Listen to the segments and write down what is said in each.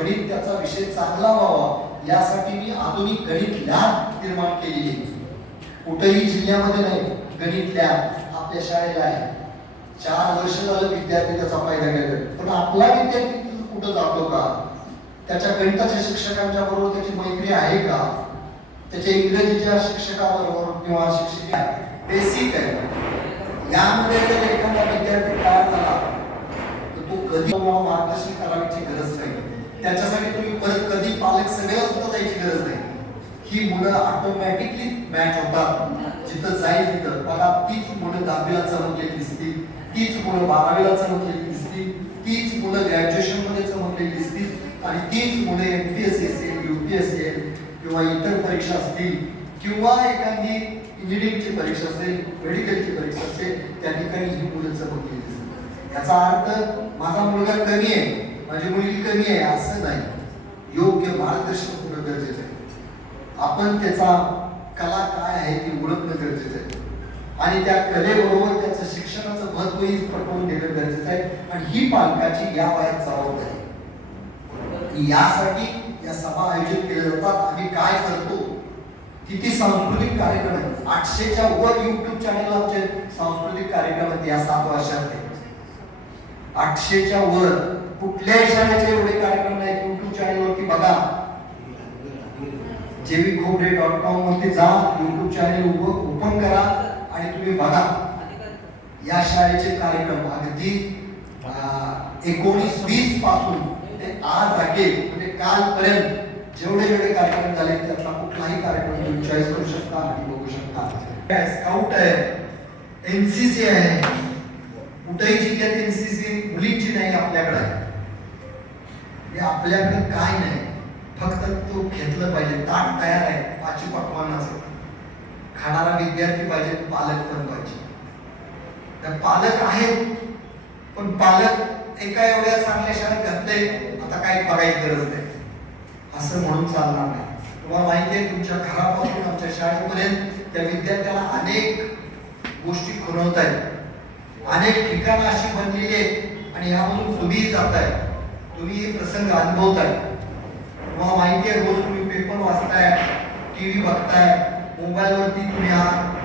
गणित त्याचा विषय चांगला व्हावा यासाठी मी आधुनिक गणित लॅब निर्माण केलेली आहे. कुठेही जिल्ह्यामध्ये नाही गणित लॅब आपल्या शाळेला आहे. चार वर्ष झालं विद्यार्थी त्याचा फायदा घेतोय पण आपला विद्यार्थी कुठं जातो का? त्याच्या गणिताच्या शिक्षकांच्या बरोबर त्याची मैत्री आहे का? त्याच्या इंग्रजीच्या शिक्षकाबरोबर किंवा शिक्षिका बेसिक आहे. यामध्ये जर एखादा विद्यार्थी तयार झाला तर तो कधी मार्गदर्शन करायची गरज नाही. त्याच्यासाठी तुम्ही परत कधी पालक सगळ्या सुद्धा जायची गरज नाही. ही मुलं ऑटोमॅटिकली मॅच होतात. जिथं जाईल तिथं. बघा तीच मुलं दहावीला चमकलेली दिसतील. तीच मुलं बारावीला चमकलेली दिसतील. तीच मुलं ग्रॅज्युएशनमध्ये चमकलेली दिसतील. आणि तीच मुलं एम पी एस सी असेल युपीएससी असेल किंवा इतर परीक्षा असतील किंवा एखादी इंजिनिअरिंगची परीक्षा असेल मेडिकलची परीक्षा असेल त्या ठिकाणी ही मुलं चमकलेली दिसतील याचा अर्थ माझा मुलगा कमी आहे. माझी मुलगी कमी आहे असं नाही. योग्य मार्गदर्शन होणं गरजेचं आहे. आपण त्याचा कला काय आहे ती ओळखणं गरजेचं आहे. आणि त्या कलेबरोबर त्याचं शिक्षणाचं महत्वही पटवून देणं गरजेचं आहे. आणि ही पालकाची या वयात जबाबदारी यासाठी या सभा आयोजित केल्या जातात. आम्ही काय करतो? किती सांस्कृतिक कार्यक्रम आहेत? आठशेच्या वर युट्यूब चॅनल आमचे सांस्कृतिक कार्यक्रम आहेत या सात वर्षात. आठशेच्या वर कुठल्याही शाळेचे एवढे कार्यक्रम नाहीत युट्यूब चॅनेलवरती बघा. जेवी खोबरे डॉट कॉम वरती जा युट्यूब चॅनल ओपन करा आणि तुम्ही बघा. या शाळेचे कार्यक्रम अगदी एकोणीस वीसपासून ते आज अखेर म्हणजे कालपर्यंत जेवढे जेवढे कार्यक्रम झाले त्यातला कुठलाही कार्यक्रम तुम्ही चॉईस करू शकता आणि बघू शकता. स्काउट आहे. एनसीसी आहे. कुठेही जिल्ह्यात एनसीसी मुलींची नाही आपल्याकडे. हे आपल्याकडे काय नाही. फक्त तू घेतलं पाहिजे. ताट तयार आहे. पाचवी पकवानाचं खाणारा विद्यार्थी पाहिजे पालक पण पाहिजे. तर पालक आहेत पण पालक एका एवढ्या चांगल्या शाळेत घातले आता काही बघायची गरज नाही. असं म्हणून चालणार नाही. तुम्हाला माहिती आहे तुमच्या घरापासून आमच्या शाळेपर्यंत त्या विद्यार्थ्याला अनेक गोष्टी खुणवत आहेत अनेक ठिकाणं अशी बनलेली आहेत आणि यामधून तुम्ही जात आहे तुम्ही हे प्रसंग अनुभवताय. तुम्हाला माहिती आहे रोज तुम्ही पेपर वाचताय टीव्ही बघताय मोबाईलवरती तुम्ही आहात.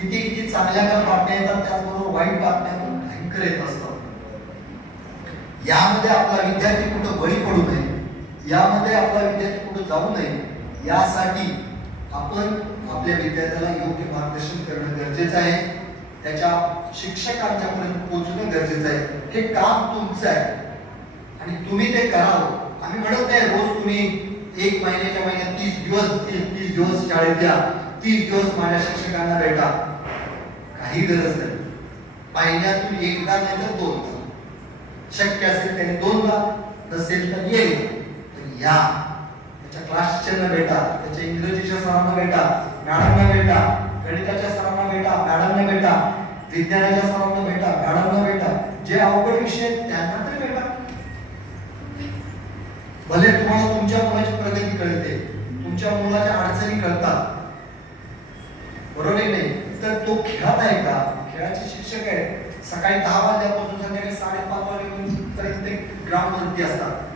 किती किती चांगल्या ज्या बातम्या येतात त्याचबरोबर वाईट बातम्या पण भयंकर येत असतात. यामध्ये आपला विद्यार्थी कुठं बळी पडू नये यामध्ये आपला विद्यार्थी कुठं जाऊ नये यासाठी आपण आपल्या विद्यार्थ्याला योग्य मार्गदर्शन करणं गरजेचं आहे. त्याच्या शिक्षकांच्यापर्यंत पोहोचणं गरजेचं आहे. हे काम तुमचं आहे. आणि तुम्ही ते करावं. आम्ही म्हणत नाही रोज तुम्ही एक महिन्याच्या महिन्यात तीस दिवस तीस दिवस शाळेत द्या तीस दिवस माझ्या शिक्षकांना भेटा. काही गरज नाही. महिन्यातून एकदा नाही तर दोनदा. शक्य असेल त्याने दोनदा नसेल तर येईल. तर या. त्याच्या क्लास टीचरना भेटा. त्याच्या इंग्रजीच्या सरांना भेटा. मॅडमना भेटा. गणिताच्या सरांना भेटा. मॅडमना भेटा. विज्ञानाच्या सरांना भेटा. मॅडमना भेटा. जे अवघड विषय आहेत त्यांना भले तुम्हाला तुमच्या मुलाची प्रगती कळते तुमच्या मुलाच्या अडचणी कळतात बरोबर आहे नाही? तर तो खेळत आहे का? खेळाचे शिक्षक आहे सकाळी दहा वाजल्यापासून संध्याकाळी साडेपाच वाजेपर्यंत ग्राउंड वरती असतात.